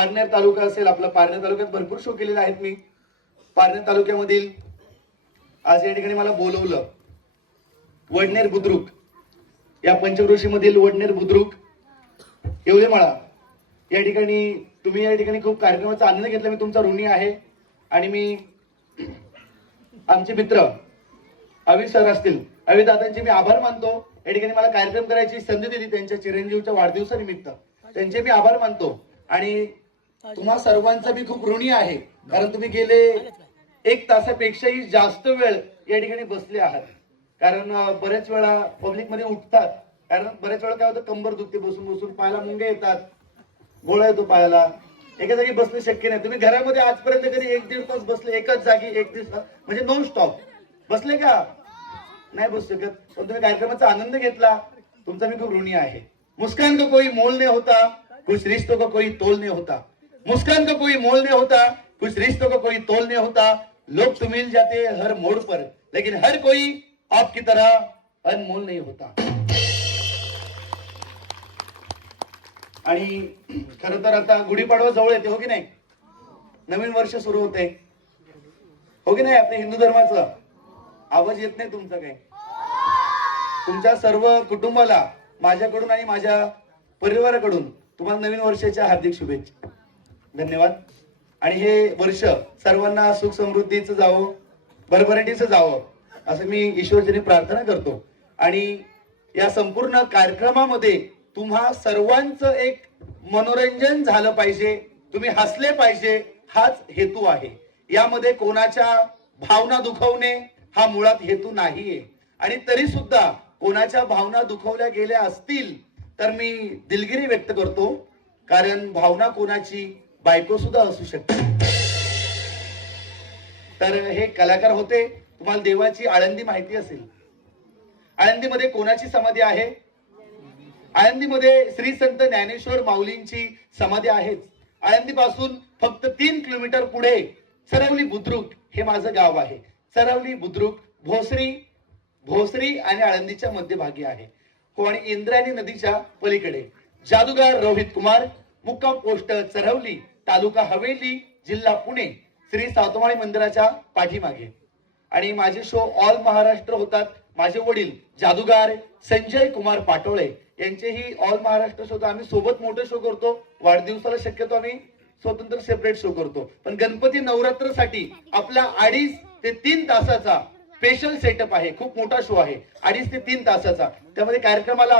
पारनेर तालुका असेल आपला, पारनेर तालुक्यात भरपूर शो केलेले आहेत मी. पारनेर तालुक्यामधील आज या ठिकाणी मला बोलवलं वडनेर बुद्रुक, या पंचक्रोशी मधील वडनेर बुद्रुक येवलेमाळा या ठिकाणी तुम्ही या ठिकाणी खूप कार्यक्रमाचा आनंद घेतला. मी तुमचा ऋणी आहे. आणि मी आमचे मित्र अवी सर असतील, अवी दादांचे मी आभार मानतो. या ठिकाणी मला कार्यक्रम करायची संधी दिली त्यांच्या चिरंजीवच्या वाढदिवसानिमित्त, त्यांचे मी आभार मानतो. आणि तुम्हा सर्वांचा मी खूप ऋणी आहे, कारण तुम्ही गेले 1 तासापेक्षाही जास्त वेळ या ठिकाणी बसले आहात. कारण बरेच वेळा पब्लिक मध्ये उठतात, कारण बरेच वेळा काय होतं, कंबर दुखते बसून बसून, पायाला मुंगे येतात, गोळा येतो पायाला, एका जागी बसणं शक्य नाही. तुम्ही घरामध्ये आजपर्यंत कधी 1-1.5 तास बसले एकाच जागी, 1 दिवस म्हणजे नॉन स्टॉप बसले का? नाही बसू शकत. पण तुम्ही कार्यक्रमाचा आनंद घेतला, तुमचा मी खूप ऋणी आहे. मुस्कान का कोई मोल नहीं होता, कुछ रिश्तों का कोई तोल नहीं होता. मुस्कान का कोई मोल नहीं होता, कुछ रिश्तों का कोई तोल नहीं होता. लोग तो मिल जाते हर मोड़ पर, लेकिन हर कोई आपकी तरह अनमोल नहीं होता. आणि खरं तर आता गुढीपाडवा जवळ येते, हो की नाही? नवीन वर्ष सुरू होते, हो की नाही? आपल्या हिंदू धर्माचं आवाज येत नाही तुमचा काय? तुमच्या सर्व कुटुंबाला माझ्याकडून आणि माझ्या परिवाराकडून तुम्हाला नवीन वर्षाच्या हार्दिक शुभेच्छा. धन्यवाद. आणि हे वर्ष सर्वांना सुख समृद्धीचं जावं, भरभराटीचं जावं असं मी ईश्वरचरणी प्रार्थना करतो. आणि या संपूर्ण कार्यक्रमामध्ये तुम्हा सर्वांचं एक मनोरंजन झालं पाहिजे, तुम्ही हसले पाहिजे, हाच हेतू आहे. यामध्ये कोणाच्या भावना दुखवणे हा मुळात हेतू नाहीये. आणि तरी सुद्धा कोणाच्या भावना दुखवल्या गेल्या असतील तर मी दिलगिरी व्यक्त करतो, कारण भावना कोणाची बायको सुद्धा असू शकते. तर हे कलाकार होते. तुम्हाला देवाची आळंदी माहिती असेल. आळंदीमध्ये कोणाची समाधी आहे? आळंदीमध्ये श्री संत ज्ञानेश्वर माऊलींची समाधी आहे. आळंदी पासून फक्त 3 किलोमीटर पुढे चरवली बुद्रुक हे माझं गाव आहे. चरवली बुद्रुक भोसरी आणि आळंदीच्या मध्यभागी आहे. आणि इंद्रायणी नदीच्या पलीकडे. जादूगार रोहित कुमार, मुक्काम पोस्ट चरवली, तालुका हवेली, जिल्हा पुणे, श्री सावतमाळी मंदिराच्या पाठीमागे. आणि माझे शो ऑल महाराष्ट्र होतात. माझे वडील जादूगार संजय कुमार पाटोळे यांचेही ऑल महाराष्ट्र शो, आम्ही सोबत मोठे शो करतो. वाढदिवसाला शक्यतो आम्ही स्वतंत्र सेपरेट शो करतो. पण गणपती नवरात्रसाठी आपला 2.5 ते 3 तासाचा स्पेशल सेटअप आहे. खूप मोठा शो आहे, 2.5 ते 3 तासाचा. त्यामध्ये कार्यक्रमाला